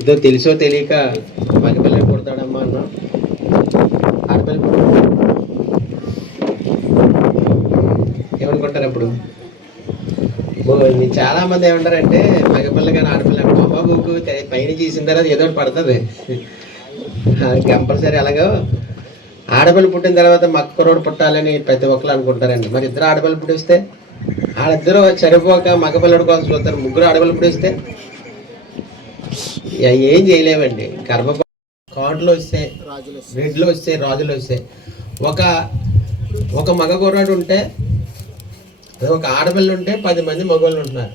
ఏదో తెలుసో తెలియక మగపిల్లలు పుడతాడమ్మా అన్న. ఆడపిల్ల ఏమనుకుంటారు అప్పుడు? చాలా మంది ఏమంటారంటే మగపిల్ల కానీ ఆడపిల్ల బాబాబుకు పైన చేసిన తర్వాత ఏదో ఒకటి పడుతుంది. కంపల్సరీ ఎలాగో ఆడపిల్ల పుట్టిన తర్వాత మక్క పుట్టాలని ప్రతి ఒక్కరు అనుకుంటారండి. మరి ఇద్దరు ఆడపిల్ల పుట్టిస్తే వాళ్ళిద్దరూ సరిపోక మగపిల్లడి కోసం చూస్తారు ముగ్గురు ఆడపిల్ల పుట్టిస్తే ఏం చేయలేమండి. గర్భ కార్డులు వస్తే రెడ్లు వస్తే రాజులు వస్తే ఒక ఒక మగ కుర్రాడు ఉంటే ఒక ఆడపిల్ల ఉంటే పది మంది మగవాళ్ళు ఉంటున్నారు.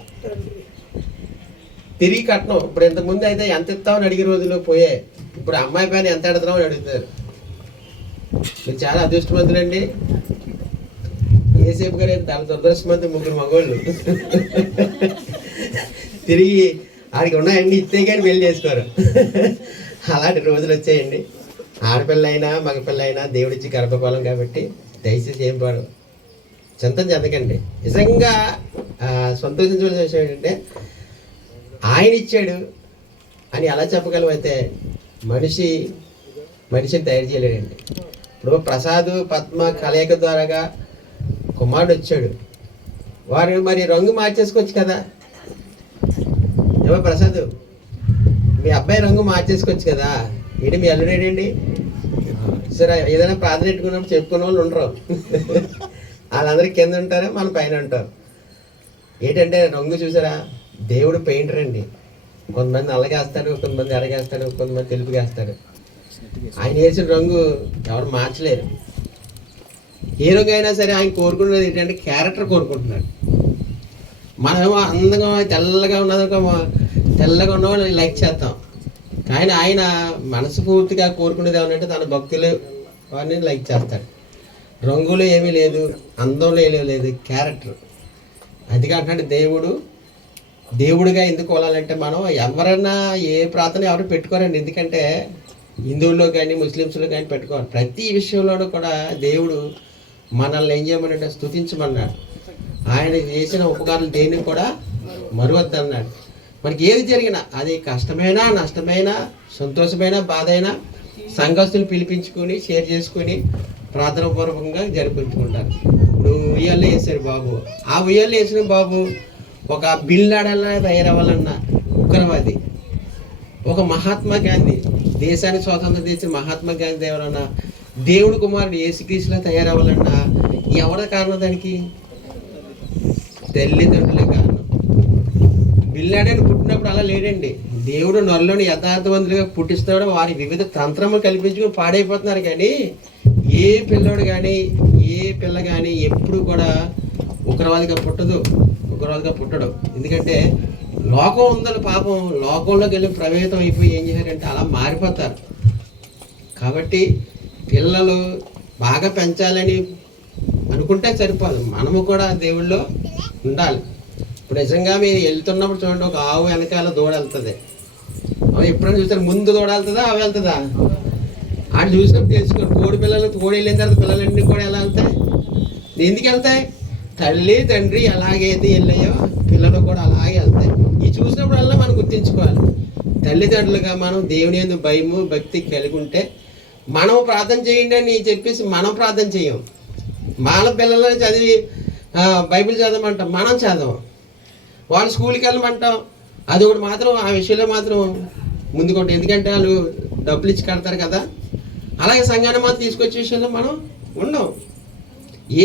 తిరిగి కట్నం. ఇప్పుడు ఇంతకుముందు అయితే ఎంత ఇస్తామని అడిగే రోజులు పోయే. ఇప్పుడు అమ్మాయి పైన ఎంత ఎడతామని అని అడుగుతారు. మీరు చాలా అదృష్టవంతులండి. ఏసేపు గారు చాలా దురదృష్టమంతి ముగ్గురు మగవాళ్ళు. తిరిగి ఆడికి ఉన్నాయండి ఇస్తే కానీ పెళ్ళి చేసుకోరు. అలాంటి రోజులు వచ్చాయండి. ఆడపిల్ల అయినా మగపిల్ల అయినా దేవుడిచ్చి గర్భఫలం కాబట్టి దయచేసి ఏం పాడు చింతం చెందకండి. నిజంగా సంతోషించవలసిన విషయం ఏంటంటే ఆయన ఇచ్చాడు అని ఎలా చెప్పగలమైతే మనిషి మనిషిని తయారు చేయలేడండి. ఇప్పుడు ప్రసాద్ పద్మ కలయిక ద్వారాగా కుమారుడు వచ్చాడు వారు మరి రంగు మార్చేసుకోవచ్చు కదా? ఏమో ప్రసాద్ మీ అబ్బాయి రంగు మార్చేసుకోవచ్చు కదా. ఏంటి మీ అల్లుడేడండి సరే ఏదైనా ప్రార్థన పెట్టుకున్నప్పుడు చెప్పుకునే వాళ్ళు ఉండరు. వాళ్ళందరూ కింద ఉంటారు మన పైన ఉంటారు. ఏంటంటే రంగు చూసారా? దేవుడు పెయింటర్ అండి. కొంతమంది అల్లగేస్తాడు కొంతమంది ఎరగేస్తాడు కొంతమంది తెలుపుగేస్తాడు. ఆయన వేసిన రంగు ఎవరు మార్చలేరు. ఏ రంగు అయినా సరే ఆయన కోరుకున్నది ఏంటంటే క్యారెక్టర్ కోరుకుంటున్నాడు. మనమేమో అందంగా తెల్లగా ఉన్నదొక తెల్లగా ఉన్నవాళ్ళు లైక్ చేస్తాం. కానీ ఆయన మనస్ఫూర్తిగా కోరుకునేది ఏమంటే తన భక్తులు వారిని లైక్ చేస్తాడు. రంగులు ఏమీ లేదు అందంలో ఏమీ లేదు క్యారెక్టర్. అది కాకుండా దేవుడు దేవుడిగా ఎందుకు కొలాలంటే మనం ఎవరైనా ఏ ప్రార్థన ఎవరు పెట్టుకోరండి. ఎందుకంటే హిందువుల్లో కానీ ముస్లిమ్స్లో కానీ పెట్టుకోవాలి ప్రతి విషయంలోనూ కూడా దేవుడు మనల్ని ఏం చేయమన్నాడు స్తుతించమన్నాడు. ఆయన చేసిన ఉపకారం దేన్ని కూడా మరువద్దన్నాడు మనకి ఏది జరిగినా అది కష్టమైనా నష్టమైనా సంతోషమైనా బాధ అయినా సంఘస్థులు పిలిపించుకొని షేర్ చేసుకొని ప్రార్థన పూర్వకంగా జరిపించుకుంటారు ఇప్పుడు ఉయ్యాలు వేసారు బాబు. ఆ ఉయ్యాలు వేసిన బాబు ఒక బిల్లాడల్లా తయారవ్వాలన్న ఉగ్రవాది ఒక మహాత్మా గాంధీ దేశాన్ని స్వాతంత్రం తెచ్చిన మహాత్మా గాంధీ ఎవరన్నా దేవుడు కుమారుడు యేసుక్రీస్తులా తయారవ్వాలన్నా ఎవరి కారణం దానికి? తల్లిదండ్రులే కారణం బిల్లాడని పుట్టినప్పుడు అలా లేడండి. దేవుడు నల్లని యథార్థవంతులుగా పుట్టిస్తాడు. వారి వివిధ తంత్రములు కల్పించుకుని పాడైపోతున్నారు కానీ ఏ పిల్లోడు కానీ ఏ పిల్ల కానీ ఎప్పుడు కూడా ఉగ్రవాదిగా పుట్టదు. ఉగ్రవాదిగా పుట్టడు. ఎందుకంటే లోకం ఉందని పాపం లోకంలోకి వెళ్ళి ప్రభావితం అయిపోయి ఏం చేశారంటే అలా మారిపోతారు. కాబట్టి పిల్లలు బాగా పెంచాలని అనుకుంటే సరిపోదు. మనము కూడా దేవుళ్ళో ఉండాలి. ఇప్పుడు నిజంగా మీరు వెళ్తున్నప్పుడు చూడండి ఒక ఆవు వెనకాల దూడ వెళ్తుంది ఎప్పుడైనా చూస్తారు ముందు దూడ వెళ్తుందా ఆవు వెళ్తుందా? ఆడు చూసినప్పుడు తెలుసుకోండి కోడి పిల్లలు కోడి వెళ్ళిన తర్వాత పిల్లలన్నీ కూడా ఎలా వెళ్తాయి? ఎందుకు వెళ్తాయి? తల్లి తండ్రి ఎలాగైతే వెళ్ళాయో పిల్లలు కూడా అలాగే వెళ్తాయి. ఈ చూసినప్పుడల్లా మనం గుర్తించుకోవాలి. తల్లిదండ్రులుగా మనం దేవుని ఎందు భయము భక్తి కలిగి ఉంటే మనం ప్రార్థన చేయండి అని చెప్పేసి మనం ప్రార్థన చేయం. మన పిల్లలని చదివి బైబిల్ చదవమంటాం మనం చదవం. వాళ్ళు స్కూల్కి వెళ్ళమంటాం అది ఒకటి మాత్రం ఆ విషయంలో మాత్రం ముందుకోండి ఎందుకంటే వాళ్ళు డబ్బులు ఇచ్చి కడతారు కదా. అలాగే సంఘాన్ని మాత్రం తీసుకొచ్చే విషయంలో మనం ఉండం.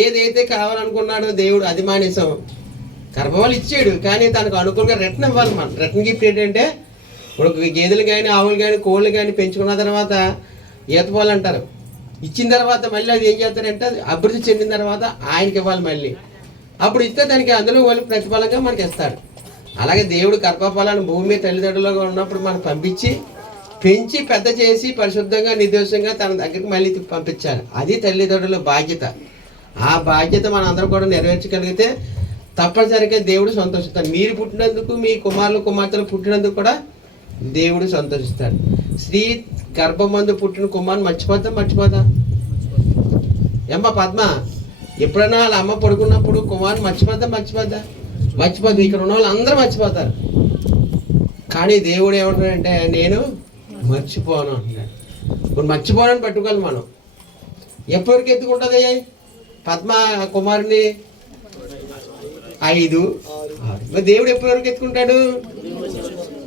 ఏదైతే కావాలనుకున్నాడో దేవుడు అది మానేసాం. గర్భవాళ్ళు ఇచ్చాడు కానీ తనకు అనుకూలంగా రిటర్న్ ఇవ్వాలి మనం. రిటర్న్ గిఫ్ట్ ఏంటంటే ఇప్పుడు గేదెలు కానీ ఆవులు కానీ కోళ్ళు కానీ పెంచుకున్న తర్వాత ఈతపోలు అంటారు ఇచ్చిన తర్వాత మళ్ళీ అది ఏం చేస్తారంటే అది అభివృద్ధి చెందిన తర్వాత ఆయనకి ఇవ్వాలి మళ్ళీ. అప్పుడు ఇస్తే దానికి అందులో వాళ్ళు ప్రతిఫలంగా మనకి ఇస్తాడు అలాగే దేవుడు కర్మఫలాన్ని భూమి తల్లిదండ్రులుగా ఉన్నప్పుడు మనం పంపించి పెంచి పెద్ద చేసి పరిశుద్ధంగా నిర్దోషంగా తన దగ్గరికి మళ్ళీ పంపించాలి. అది తల్లిదండ్రుల బాధ్యత. ఆ బాధ్యత మన అందరం కూడా నెరవేర్చగలిగితే తప్పనిసరిగా దేవుడు సంతోషిస్తాడు. మీరు పుట్టినందుకు మీ కుమారులు కుమార్తెలు పుట్టినందుకు కూడా దేవుడు సంతోషిస్తాడు. స్త్రీ గర్భమందు పుట్టిన కుమారుని మర్చిపోతా మర్చిపోతా? ఏమ్మా పద్మ? ఎప్పుడైనా వాళ్ళ అమ్మ పడుకున్నప్పుడు కుమారుని మర్చిపోద్దా మర్చిపోద్దా మర్చిపోద్దు ఇక్కడ ఉన్న వాళ్ళు అందరూ మర్చిపోతారు. కానీ దేవుడు ఏమంటున్నాడంటే నేను మర్చిపోను అంటున్నాడు. ఇప్పుడు మర్చిపోనని పట్టుకోవాలి మనం. ఎప్పటికి ఎత్తుకుంటుంది? పద్మ కుమారుని ఐదు మరి దేవుడు ఎప్పటి వరకు ఎత్తుకుంటాడు?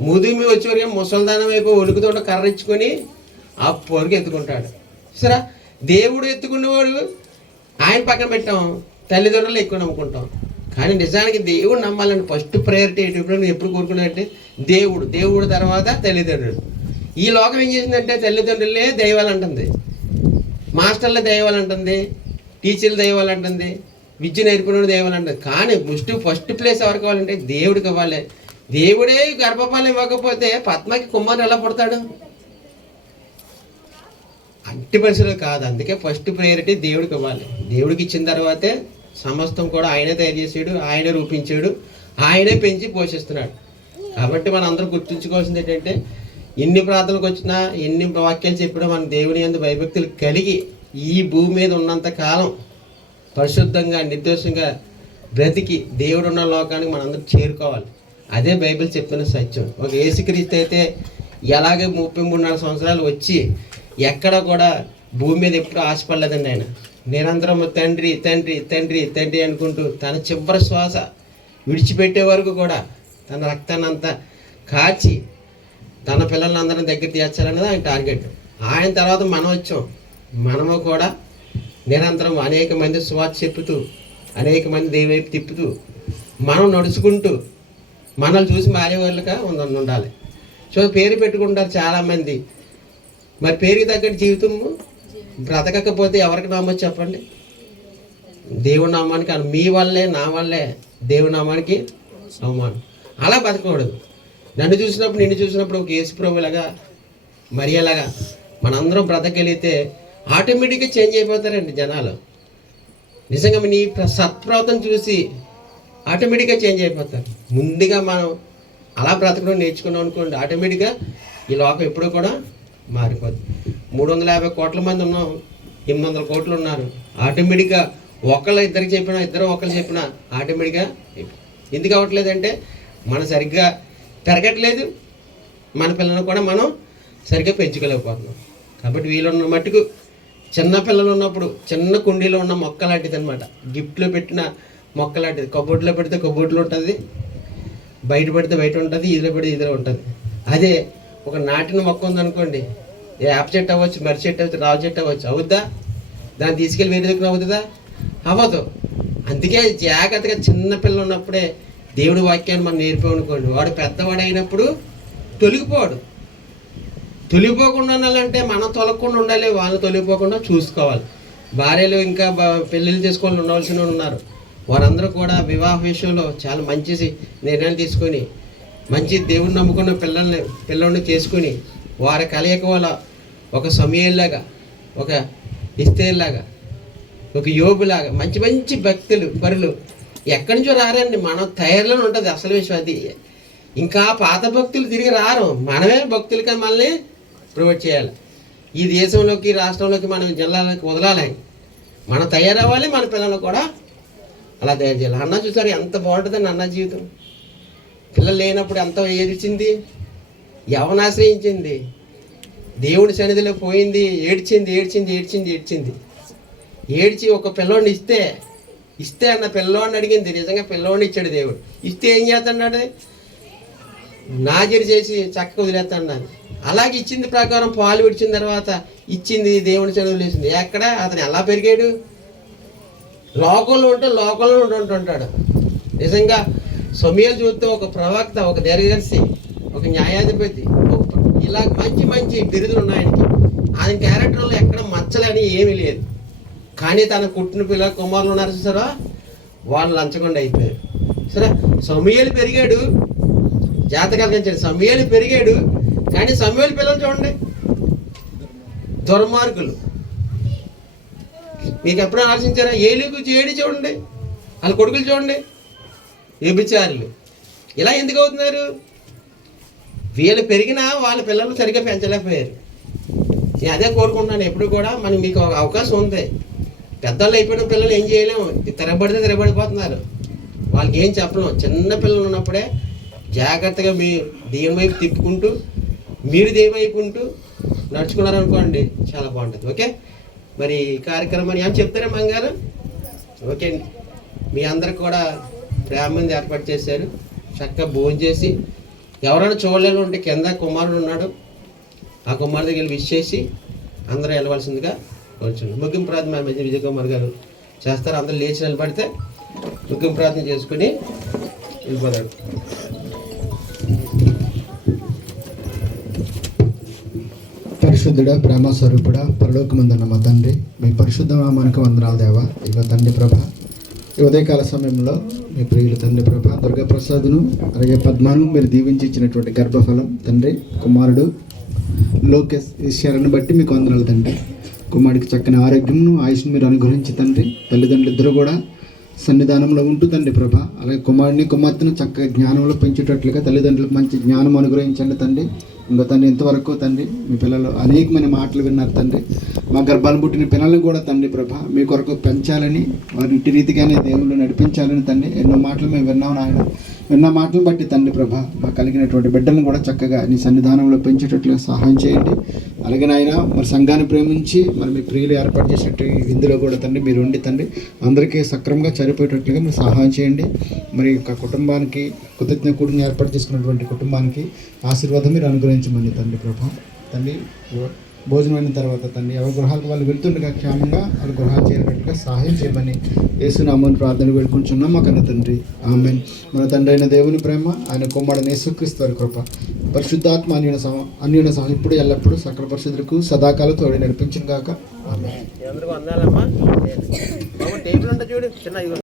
ముదిమి వచ్చేవరకు ముసల్దానం వైపు ఒలుకుతోట కర్ర ఇచ్చుకొని అప్పటివరకు ఎత్తుకుంటాడు. సరే దేవుడు ఎత్తుకునేవాడు ఆయన పక్కన పెట్టాం. తల్లిదండ్రులు ఎక్కువ నమ్ముకుంటాం. కానీ నిజానికి దేవుడు నమ్మాలని ఫస్ట్ ప్రయారిటీ ఎప్పుడు నేను ఎప్పుడు కోరుకున్నానంటే దేవుడు. దేవుడు తర్వాత తల్లిదండ్రులు. ఈ లోకం ఏం చేసిందంటే తల్లిదండ్రులే దైవాలు అంటుంది మాస్టర్లే దైవాలు అంటుంది టీచర్లు దైవాలు అంటుంది విద్య నేర్పిన దైవాలు అంటుంది కానీ ఫస్ట్ ఫస్ట్ ప్లేస్ ఎవరికి కావాలంటే దేవుడికి ఇవ్వాలి దేవుడే గర్భఫలం ఇవ్వకపోతే పద్మకి కుమారుడు ఎలా పుడతాడు? అట్టి పరిస్థితులు కాదు. అందుకే ఫస్ట్ ప్రయారిటీ దేవుడికి ఇవ్వాలి. దేవుడికి ఇచ్చిన తర్వాతే సమస్తం కూడా ఆయనే తయారు చేసాడు ఆయనే రూపించాడు ఆయనే పెంచి పోషిస్తున్నాడు. కాబట్టి మనం అందరం గుర్తుంచుకోవాల్సింది ఏంటంటే ఎన్ని ప్రార్థనలకు వచ్చినా ఎన్ని వాక్యాలు చెప్పినా మన దేవుని అందు భయభక్తులు కలిగి ఈ భూమి మీద ఉన్నంత కాలం పరిశుద్ధంగా నిర్దోషంగా బ్రతికి దేవుడు ఉన్న లోకానికి మనందరం చేరుకోవాలి. అదే బైబిల్ చెప్పిన సత్యం. ఒక ఏసుక్రీస్తు అయితే ఎలాగే ముప్పై మూడు నాలుగు సంవత్సరాలు వచ్చి ఎక్కడ కూడా భూమి మీద ఎప్పుడు ఆశపడలేదండి ఆయన. నిరంతరం తండ్రి తండ్రి తండ్రి తండ్రి అనుకుంటూ తన చివరి శ్వాస విడిచిపెట్టే వరకు కూడా తన రక్తాన్ని అంతా కాచి తన పిల్లలందరిని దగ్గర తీర్చాలనేది ఆయన టార్గెట్. ఆయన తర్వాత మనం వచ్చాం మనము కూడా నిరంతరం అనేక మంది స్వార్థ చెప్పుతూ అనేక మంది దేవైపు తిప్పుతూ మనం నడుచుకుంటూ మనల్ని చూసి మారేవాళ్ళుగా ఉండాలి. సో పేరు పెట్టుకుంటారు చాలామంది. మరి పేరుకి తగ్గట్టు జీవితం బ్రతకకపోతే ఎవరికి నామో చెప్పండి? దేవుడి నామానికి మీ వల్లే నా వల్లే దేవుడి నామానికి అవమానం. అలా బతకూడదు నన్ను చూసినప్పుడు నిన్ను చూసినప్పుడు ఒక యేసుప్రభులాగా మరియలాగా మనందరం బ్రతకగలిగితే ఆటోమేటిక్గా చేంజ్ అయిపోతారండి జనాలు. నిజంగా నీ సత్ప్రవర్తన చూసి ఆటోమేటిక్గా చేంజ్ అయిపోతారు. ముందుగా మనం అలా బ్రతకడం నేర్చుకున్నాం అనుకోండి ఆటోమేటిక్గా ఈ లోకం ఎప్పుడూ కూడా మారిపోద్ది. మూడు వందల యాభై కోట్ల మంది ఉన్నాం. ఎనిమిది వందల కోట్లు ఉన్నారు. ఆటోమేటిక్గా ఒకళ్ళు ఇద్దరికి చెప్పినా ఇద్దరు ఒకళ్ళు చెప్పినా ఆటోమేటిక్గా ఎందుకు అవ్వట్లేదంటే మనం సరిగ్గా పెరగట్లేదు. మన పిల్లలను కూడా మనం సరిగ్గా పెంచుకోలేకపోతున్నాం. కాబట్టి వీళ్ళున్న మట్టుకు చిన్న పిల్లలు ఉన్నప్పుడు చిన్న కుండీలో ఉన్న మొక్క లాంటిది అనమాట గిఫ్ట్లో పెట్టిన మొక్క లాంటిది. కబోర్డ్లో పెడితే కబోర్డ్లో ఉంటుంది. బయట పెడితే బయట ఉంటుంది. ఇదిలో పెడితే ఇదిలో ఉంటుంది. అదే ఒక నాటిన మొక్క ఉందనుకోండి ఏ యాప చెట్టు అవ్వచ్చు మర్రి చెట్టు అవ్వచ్చు రావు చెట్టు అవ్వచ్చు అవుద్దా? దాన్ని తీసుకెళ్ళి వేరే దగ్గర అవుతుందా? అవ్వదు. అందుకే జాగ్రత్తగా చిన్న పిల్లలు ఉన్నప్పుడే దేవుడి వాక్యాన్ని మనం నేర్పామనుకోండి వాడు పెద్దవాడు అయినప్పుడు తొలగిపోడు. తొలిగిపోకుండా ఉండాలంటే మనం తొలగకుండా ఉండాలి వాళ్ళు తొలగిపోకుండా చూసుకోవాలి. భార్యలు ఇంకా పెళ్ళిళ్ళు చేసుకోవాలని ఉండవలసిన ఉన్నారు. వారందరూ కూడా వివాహ విషయంలో చాలా మంచి నిర్ణయాలు తీసుకొని మంచి దేవుడిని నమ్ముకున్న పిల్లల్ని పిల్లల్ని చేసుకుని వారి కలయిక వాళ్ళ ఒక సమయంలాగా ఒక ఇస్తేలాగా ఒక యోగులాగా మంచి మంచి భక్తులు పరులు ఎక్కడి నుంచో రారండి. మనం తయారులోనే ఉంటుంది అసలు విషయం అది. ఇంకా పాత భక్తులు తిరిగి రారు. మనమే భక్తులుగా మనల్ని ప్రొవైడ్ చేయాలి. ఈ దేశంలోకి రాష్ట్రంలోకి మనం జిల్లాలోకి వదలాలి. మనం తయారవ్వాలి మన పిల్లలు కూడా అలా తయారు చేయాలి. అన్న చూసారు ఎంత బాగుంటుందండి అన్న జీవితం. పిల్లలు లేనప్పుడు ఎంత ఏడిచింది. ఎవరిని ఆశ్రయించింది దేవుడి సన్నిధిలో పోయింది ఏడ్చింది ఏడ్చింది ఏడ్చింది ఏడ్చింది. ఏడ్చి ఒక పిల్లోడిని ఇస్తే ఇస్తే అన్న పిల్లోడిని అడిగింది. నిజంగా పిల్లోడిని ఇచ్చాడు దేవుడు. ఇస్తే ఏం చేస్తున్నాడు నాజీరు చేసి చక్కగా వదిలేస్తాడు. అలాగే ఇచ్చింది ప్రకారం పాలు విడిచిన తర్వాత ఇచ్చింది దేవుని చదువులు వేసింది. ఎక్కడ? అతను ఎలా పెరిగాడు? లోకంలో ఉంటే లోకంలో ఉంటుంటాడు. నిజంగా సమయాలు చూస్తే ఒక ప్రవక్త ఒక దీర్ఘదర్శి ఒక న్యాయాధిపతి ఒక ఇలా మంచి మంచి బిరుదులు ఉన్నాయి ఆయనకి ఆయన క్యారెక్టర్లో ఎక్కడ మచ్చలని ఏమీ లేదు. కానీ తన కుట్టిన పిల్ల కుమారులు ఉన్నారు చూసారా? వాళ్ళు లంచకుండా అయిపోయారు. సరే సమయాలు పెరిగాడు. జాతకాలు కంచాడు సమయాలు పెరిగాడు. కానీ సమయాలు పిల్లలు చూడండి. దుర్మార్గులు. మీకు ఎప్పుడైనా ఆలోచించారా? ఏలుగు ఏడి చూడండి. వాళ్ళ కొడుకులు చూడండి. వ్యభిచారులు. ఇలా ఎందుకు అవుతున్నారు? వీళ్ళు పెరిగినా వాళ్ళ పిల్లలు సరిగ్గా పెంచలేకపోయారు. నేను అదే కోరుకుంటున్నాను ఎప్పుడు కూడా. మనం మీకు ఒక అవకాశం ఉంది. పెద్దవాళ్ళు అయిపోయిన పిల్లలు ఏం చేయలేము. తిరగబడితే తిరగబడిపోతున్నారు. వాళ్ళకి ఏం చెప్పడం చిన్న పిల్లలు ఉన్నప్పుడే జాగ్రత్తగా మీ దేవుని వైపు తిప్పుకుంటూ మీరు దేవుని వైపు ఉంటూ నడుచుకున్నారనుకోండి చాలా బాగుంటుంది. ఓకే? మరి కార్యక్రమాన్ని ఏం చెప్తారా మంగారు ఓకే అండి. మీ అందరికి కూడా ప్రేమ ఏర్పాటు చేశారు. చక్కగా భోజనం చేసి ఎవరైనా చూడలేని ఉంటే కింద కుమారుడు ఉన్నాడు. ఆ కుమారు దగ్గర విష్ చేసి అందరూ వెళ్ళవలసిందిగా కొంచెం ముగింపు ప్రార్థన మా విజయ్ కుమార్ గారు చేస్తారు. అందరూ లేచి నిలబడితే ముగింపు ప్రార్థన చేసుకుని వెళ్ళిపోతాడు పరిశుద్ధుడ ప్రేమ స్వరూపుడ పరలోకమందున్న మా తండ్రి. మీ పరిశుద్ధ నామానికి వందనాలు దేవా. ఇవ తండ్రి ప్రభ ఈ ఉదయకాల సమయంలో మీ ప్రియుల తండ్రి ప్రభ దుర్గా ప్రసాద్ను అలాగే పద్మాను మీరు దీవించి ఇచ్చినటువంటి గర్భఫలం తండ్రి కుమారుడు లోకేష్ విషయాలను బట్టి మీకు వందనాలు తండ్రి. కుమారుడికి చక్కని ఆరోగ్యంను ఆయుష్ను మీరు అనుగ్రహించి తండ్రి. తల్లిదండ్రులు ఇద్దరు కూడా సన్నిధానంలో ఉంటూ తండ్రి ప్రభ అలాగే కుమారుడిని కుమార్తెను చక్కగా జ్ఞానంలో పెంచేటట్లుగా తల్లిదండ్రులకు మంచి జ్ఞానం అనుగ్రహించండి తండ్రి. ఇంకా తండ్రి ఎంతవరకు తండ్రి మీ పిల్లలు అనేకమైన మాటలు విన్నారు తండ్రి. మా గర్భాలు పుట్టిన పిల్లల్ని కూడా తండ్రి ప్రభ మీ కొరకు పెంచాలని వారి ఇంటి రీతిగానే దేవుళ్ళు నడిపించాలని తండ్రి. ఎన్నో మాటలు మేము విన్నాం నాయన. విన్న మాటలు బట్టి తండ్రి ప్రభ మాకు కలిగినటువంటి బిడ్డలను కూడా చక్కగా నీ సన్నిధానంలో పెంచేటట్లుగా సహాయం చేయండి. అలాగే నాయన మరి సంఘాన్ని ప్రేమించి మరి మీ ప్రియులు ఏర్పాటు చేసినట్టు ఈ విందులో కూడా తండ్రి మీరు ఉండి తండ్రి అందరికీ సక్రమంగా చనిపోయేటట్లుగా మీరు సహాయం చేయండి. మరి యొక్క కుటుంబానికి కృతజ్ఞ కూడిని ఏర్పాటు చేసుకున్నటువంటి కుటుంబానికి ఆశీర్వాదం మీరు అనుగ్రహించమని తండ్రి ప్రభా. తండ్రి భోజనం అయిన తర్వాత తండ్రి ఎవరి గృహాలకు వాళ్ళు వెళ్తుండగా క్షేమంగా వాళ్ళ గృహాలు చేరినట్లుగా సహాయం చేయమని యేసునామని ప్రార్థన పెట్టుకుంటున్నాం మా కన్న తండ్రి. ఆమె మన తండ్రి అయిన దేవుని ప్రేమ ఆయన కుమారుడు సుఖిస్తారు వారి కృప పరిశుద్ధాత్మ అన్యున సమ అన్యున సహ ఇప్పుడు ఎల్లప్పుడూ సకల పరిశుద్ధులకు సదాకాలం తోడి నడిపించిన కాక ఆమె టేబుల్ చూడు చిన్న